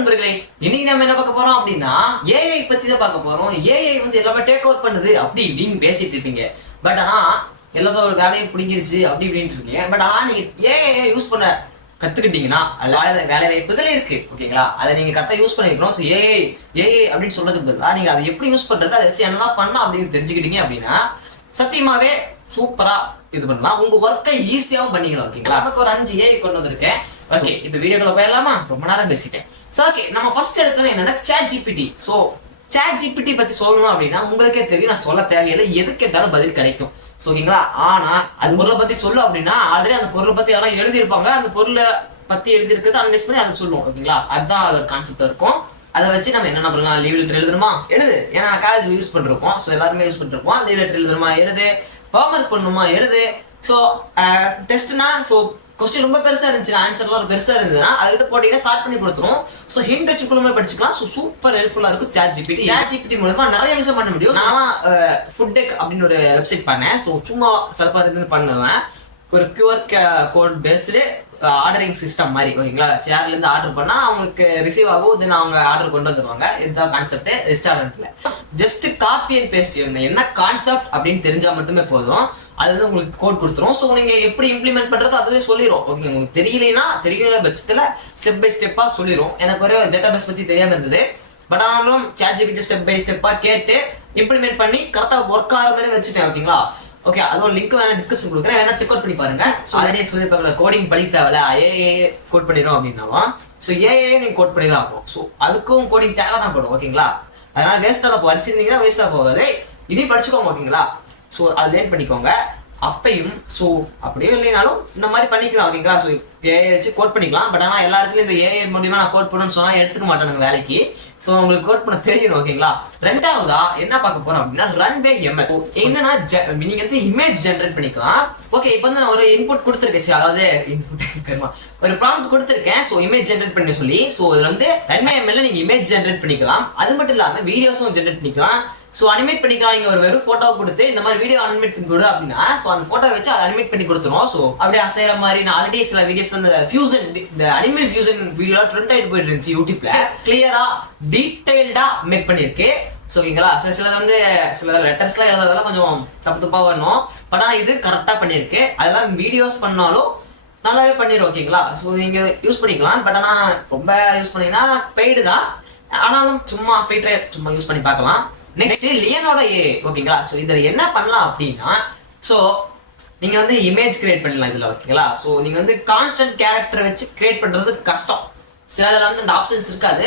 நண்பர்களே, இன்னைக்கு நம்ம என்ன பார்க்க போறோம் அப்படின்னா ஏஐ பத்தி தான் பார்க்க போறோம். ஏஐ வந்து எல்லாமே டேக் ஓவர் பண்ணுது அப்படி இப்படின்னு பேசிட்டு இருப்பீங்க. பட் ஆனா எல்லாத்தோட ஒரு வேலையை பிடிங்கிருச்சு அப்படி இப்படின்னு இருக்கீங்க. பட் ஆனா நீங்க ஏஐ யூஸ் பண்ண கத்துக்கிட்டீங்கன்னா அதுல வேலை வாய்ப்புகளே இருக்கு. ஓகேங்களா, அதை நீங்க கரெக்டா யூஸ் பண்ணிக்கணும். ஸோ ஏஐ ஏஐ அப்படின்னு சொல்றதுக்கு பதிலாக நீங்க அதை எப்படி யூஸ் பண்றது, அதை வச்சு என்னெல்லாம் பண்ணலாம் அப்படின்னு தெரிஞ்சுக்கிட்டீங்க அப்படின்னா சத்தியமாவே சூப்பரா இது பண்ணலாம். உங்க ஒர்க்கை ஈஸியாவும் பண்ணிக்கலாம். ஓகேங்களா, நமக்கு ஒரு 5 ஏஐ கொண்டு வந்திருக்கேன். ஓகே, இப்ப வீடியோக்குள்ள போயிடலாமா? ரொம்ப நேரம் பேசிட்டேன். ஸோ ஓகே, நம்ம ஃபர்ஸ்ட் எடுத்தது என்னன்னா ChatGPT. ஸோ ChatGPT பத்தி சொல்லணும் அப்படின்னா உங்களுக்கே தெரியும், நான் சொல்ல தேவையில்லை, எது கேட்டாலும் பதில் கிடைக்கும். ஸோ ஓகேங்களா, ஆனா அது பொருளை பத்தி சொல்லும் அப்படின்னா ஆல்ரெடி அந்த பொருளை பத்தி யாரும் எழுதியிருப்பாங்க, அந்த பொருளை பத்தி எழுதியிருக்கிறது அனலைஸ் பண்ணி அதை சொல்லுவோம். ஓகேங்களா, அதுதான் அதோட கான்செப்ட் இருக்கும். அதை வச்சு நம்ம என்னென்ன பண்ணலாம், லீவ் லெட்டர் எழுதணுமா எழுது, ஏன்னா காலேஜ் யூஸ் பண்ணிருப்போம். ஸோ எல்லாருமே யூஸ் பண்ணிருப்போம். லீவ் லெட்டர் எழுதணுமா எழுது, ஹோம்ஒர்க் பண்ணணுமா எழுது. ஸோ டெஸ்ட்னா ஸோ கொஸ்டின் ரொம்ப பெருசா இருந்துச்சு, ஆன்சர்லாம் பெருசா இருந்ததுன்னா அதுக்கிட்ட போட்டீங்கன்னா ஸ்டார்ட் பண்ணி கொடுத்துரும். ஸோ ஹிண்ட் வச்சு கூட படிச்சுக்கலாம். ஸோ சூப்பர் ஹெல்ப்ஃபுல்லா இருக்கும் ChatGPT மூலமா நிறைய விஷயம் பண்ண முடியும். நான் ஃபுட்டெக் அப்படின்னு ஒரு வெப்சைட் பண்ணேன். ஸோ சும்மா சிலப்பா இருக்குன்னு பண்ணுவேன். ஒரு QR code based ordering system மாதிரி. ஓகேங்களா, சேர்ல இருந்து ஆர்டர் பண்ணா அவங்களுக்கு ரிசீவ் ஆகும், தென் அவங்க ஆர்டர் கொண்டு வந்துருவாங்க. இதுதான் கான்செப்ட் ரெஸ்டாரண்ட்ல. ஜஸ்ட் காப்பி அண்ட் பேஸ்ட், என்ன கான்செப்ட் அப்படின்னு தெரிஞ்சா மட்டுமே போதும், அது வந்து உங்களுக்கு கோட் கொடுத்துரும். ஸோ நீங்க எப்படி இம்ப்ளிமெண்ட் பண்றது அதுவே சொல்லிடும். ஓகே, உங்களுக்கு தெரியல பட்சத்துல ஸ்டெப் பை ஸ்டெப்பா சொல்லிடும். எனக்கு ஒரு டேட்டா பேஸ் பத்தி தெரியாம இருந்தது. பட் ஆனாலும் ChatGPT ஸ்டெப் பை ஸ்டெப்பா கேட்டு இம்ப்ளிமெண்ட் பண்ணி கரெக்டா ஒர்க் ஆகிற மாதிரி வச்சுட்டேன். ஓகேங்களா, ஓகே, அதோட லிங்க் வேணா டிஸ்கிரிப்ஷன் கொடுக்குறேன், வேணா செக் அவுட் பண்ணி பாருங்க. ஸோ ஆல்ரெடி சொல்லியிருப்பாங்க கோடிங் படிக்க தேவையில்ல, ஏஏ கோட் பண்ணிடும் அப்படின்னா. ஸோ ஏஏ நீங்க கோட் பண்ணி தான் ஆகும். ஸோ அதுக்கும் கோடிங் தேவை தான் போடும். ஓகேங்களா, அதனால வேஸ்டாக படிச்சிருந்தீங்கன்னா வேஸ்டாக போகாது, இதையும் படிச்சுக்கோங்க. ஓகேங்களா, ஸோ அது லேர்ன் பண்ணிக்கோங்க. அப்பையும் ஸோ அப்படியே இல்லைனாலும் இந்த மாதிரி பண்ணிக்கலாம். ஓகேங்களா, ஸோ ஏஐ வச்சு கோட் பண்ணிக்கலாம். பட் ஆனால் எல்லா இடத்துலையும் இந்த ஏஐ மூலியமா நான் கோட் பண்ணணும்னு சொன்னால் எடுத்துக்க மாட்டானுங்க வேலைக்கு. ஸோ உங்களுக்கு கோட் பண்ண தெரியணும். ஓகேங்களா, ரெண்டாவதா என்ன பார்க்க போறோம் அப்படின்னா ரன்வே ML. என்னன்னா நீங்க வந்து இமேஜ் ஜென்ரேட் பண்ணிக்கலாம். ஓகே, இப்போ வந்து நான் ஒரு இன்புட் கொடுத்துருக்கேன், அதாவது இன்புட் ஒரு ப்ராம்ப்ட் கொடுத்துருக்கேன். ஸோ இமேஜ் ஜென்ரேட் பண்ணி சொல்லி, ஸோ இதுல வந்து ரன்வே ML நீங்க இமேஜ் ஜென்ரேட் பண்ணிக்கலாம். அது மட்டும் இல்லாமல் வீடியோஸும் ஜென்ரேட் பண்ணிக்கலாம். ஸோ அனிமேட் பண்ணிக்கலாம். நீங்க ஒரு வெறும் போட்டோ கொடுத்து இந்த மாதிரி வீடியோ அனிமேட் பண்ணி கொடு அப்படின்னா ஸோ அந்த போட்டோ வச்சு அதை அனிமேட் பண்ணி கொடுத்துரும். ஸோ அப்படியே அசைகிற மாதிரி நான் ஆல்ரெடி சில வீடியோஸ் வந்து ஃபியூசன், இந்த அனிமல் ஃபியூசன் வீடியோலாம் ட்ரெண்ட் ஆகிட்டு போயிட்டு இருந்துச்சு யூடியூப்ல. கிளியரா டீடைல்டா மேக் பண்ணியிருக்கு. ஸோ ஓகேங்களா, சிலது வந்து சில லெட்டர்ஸ்லாம் எழுதுறதெல்லாம் கொஞ்சம் தப்பா வரணும். பட் ஆனால் இது கரெக்டாக பண்ணியிருக்கு. அதெல்லாம் வீடியோஸ் பண்ணாலும் நல்லாவே பண்ணிடும். ஓகேங்களா, ஸோ நீங்க யூஸ் பண்ணிக்கலாம். பட் ஆனால் ரொம்ப யூஸ் பண்ணீங்கன்னா பெய்டு தான், ஆனாலும் சும்மா ஃப்ரீ ட்ரையல் சும்மா யூஸ் பண்ணி பார்க்கலாம். நெக்ஸ்ட் லியனோட ஏ. ஓகேங்களா, ஸோ இதில் என்ன பண்ணலாம் அப்படின்னா ஸோ நீங்க வந்து இமேஜ் கிரியேட் பண்ணலாம் இதுல. ஓகேங்களா, ஸோ நீங்க வந்து கான்ஸ்டன்ட் கேரக்டர் வச்சு கிரியேட் பண்றது கஷ்டம். சில இதில் வந்து அந்த ஆப்ஷன்ஸ் இருக்காது.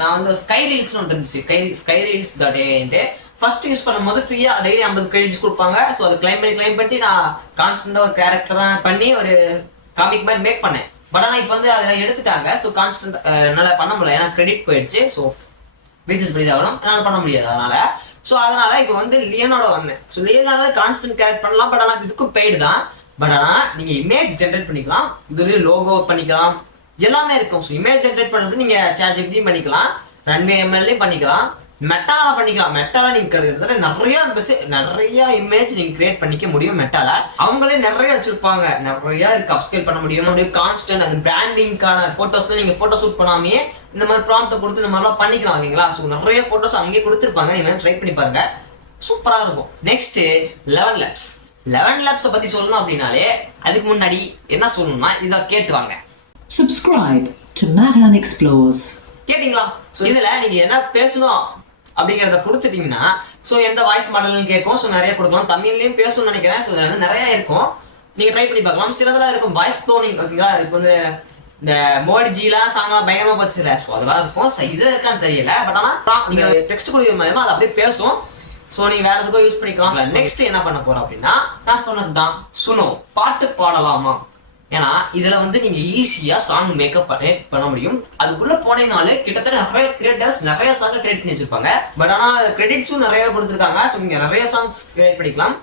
நான் வந்து ஸ்கை ரீல்ஸ்னு ஒன்று இருந்துச்சு, skyreel.ai ஃபர்ஸ்ட் யூஸ் பண்ணும்போது ஃப்ரீயா டெய்லி 50 கிரெடிட்ஸ் கொடுப்பாங்க. ஸோ அதை கிளைம் பண்ணி நான் கான்ஸ்டன்டா ஒரு கேரக்டரா பண்ணி ஒரு காமிக் மாதிரி மேக் பண்ணேன். பட் ஆனால் இப்போ வந்து அதில் எடுத்துட்டாங்க. ஸோ கான்ஸ்டன்ட் என்னால் பண்ண முடியல, ஏன்னா கிரெடிட் போயிடுச்சு. ஸோ ரீசர்ச் பண்ணி தான் என்னால் பண்ண முடியாது அதனால. ஸோ அதனால இப்போ வந்து லியனோட வந்தேன். ஸோ லியனோட கான்ஸ்டன்ட் கேரக்ட் பண்ணலாம். பட் ஆனால் இதுக்கும் பெய்டு தான். பட் ஆனால் நீங்க இமேஜ் ஜென்ரேட் பண்ணிக்கலாம், இதுலேயும் லோகோ பண்ணிக்கலாம், எல்லாமே இருக்கும். ஸோ இமேஜ் ஜென்ரேட் பண்ணுறது நீங்க ChatGPT பண்ணிக்கலாம், ரன்வே MLலையும் பண்ணிக்கலாம், மெட்டால பண்ணிக்கலாம். மெட்டால நீங்க நிறைய இமேஜ் நீங்க கிரியேட் பண்ணிக்க முடியும். மெட்டால அவங்களே நிறைய வச்சிருப்பாங்க, நிறைய இருக்கு. அப்ஸ்கேல் பண்ண முடியும். அப்படியே கான்ஸ்டன்ட் அந்த பிராண்டிங்கான போட்டோஸ்ல நீங்க போட்டோ ஷூட் பண்ணாமையே இந்த மாதிரி ப்ராம்ப்ட் கொடுத்து இந்த மாதிரிலாம் பண்ணிக்கலாம். ஓகேங்களா, ஸோ நிறைய போட்டோஸ் அங்கேயே கொடுத்துருப்பாங்க, நீங்க ட்ரை பண்ணி பாருங்க, சூப்பரா இருக்கும். நெக்ஸ்ட் 11 labs பத்தி சொல்லணும் அப்படின்னாலே அதுக்கு முன்னாடி என்ன சொல்லணும்னா இதை கேட்டுவாங்க. Subscribe to Madan Explores. கேட்டீங்களா? ஸோ இதுல நீங்க என்ன பேசணும் அப்படிங்கிறத கொடுத்துட்டீங்கன்னா ஸோ எந்த வாய்ஸ் மாடல்னு கேட்கும். ஸோ நிறைய கொடுக்கலாம், தமிழ்லையும் பேசணும்னு நினைக்கிறேன். ஸோ வந்து நிறைய இருக்கும், நீங்க ட்ரை பண்ணி பார்க்கலாம். சிலதெல்லாம் இருக்கும் வாய்ஸ் க்ளோனிங். ஓகேங்களா, இப்போ வந்து இந்த மோடிஜிலாம் சாங்லாம் பயங்கரமா போச்சுல, ஸோ அதெல்லாம் இருக்கும். இது இருக்கான்னு தெரியல. பட் ஆனால் நீங்க டெக்ஸ்ட் கொடுக்குற மாதிரி அது அப்படியே பேசும். ஸோ நீங்க வேற எதுக்கும் யூஸ் பண்ணிக்கலாம். நெக்ஸ்ட் என்ன பண்ண போறோம் அப்படின்னா நான் சொன்னதுதான் சுனோ, பாட்டு பாடலாமா. ஏன்னா இதுல வந்து நீங்க ஈஸியா சாங் மேக்கப் பண்ண முடியும். அதுக்குள்ள போனீங்கனாலே கிட்டத்தட்ட நிறைய கிரியேட்டர்ஸ் நிறைய சாங் கிரியேட் பண்ணி வச்சிருப்பாங்க. பட் ஆனா கிரெடிட்ஸும் நிறைய கொடுத்துருக்காங்க. ஸோ நீங்க நிறைய சாங்ஸ் கிரியேட் பண்ணிக்கலாம்,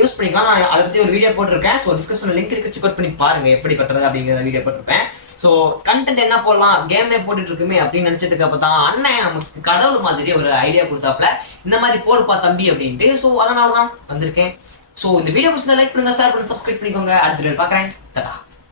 யூஸ் பண்ணிக்கலாம். நான் அதை பத்தி ஒரு வீடியோ போட்டிருக்கேன். ஸோ டிஸ்கிரிப்ஷன்ல லிங்க் இருக்கு, செக் அவுட் பண்ணி பாருங்க எப்படி பண்றது அப்படிங்கிற வீடியோ போட்டிருப்பேன். ஸோ கண்டென்ட் என்ன போடலாம், கேமே போட்டுட்டு இருக்குமே அப்படின்னு நினைச்சிட்டு அப்பதான் அண்ணன் நமக்கு கடவுள் மாதிரி ஒரு ஐடியா கொடுத்தாப்ல, இந்த மாதிரி போடுப்பா தம்பி அப்படின்ட்டு. ஸோ அதனாலதான் வந்திருக்கேன். ஸோ இந்த வீடியோ பிடிச்சிருந்தா லைக் பண்ணுங்க, ஷேர் பண்ணுங்க, சப்ஸ்கிரைப் பண்ணிக்கோங்க. அடுத்த வீடியோ பார்க்குறேன். தட்டா.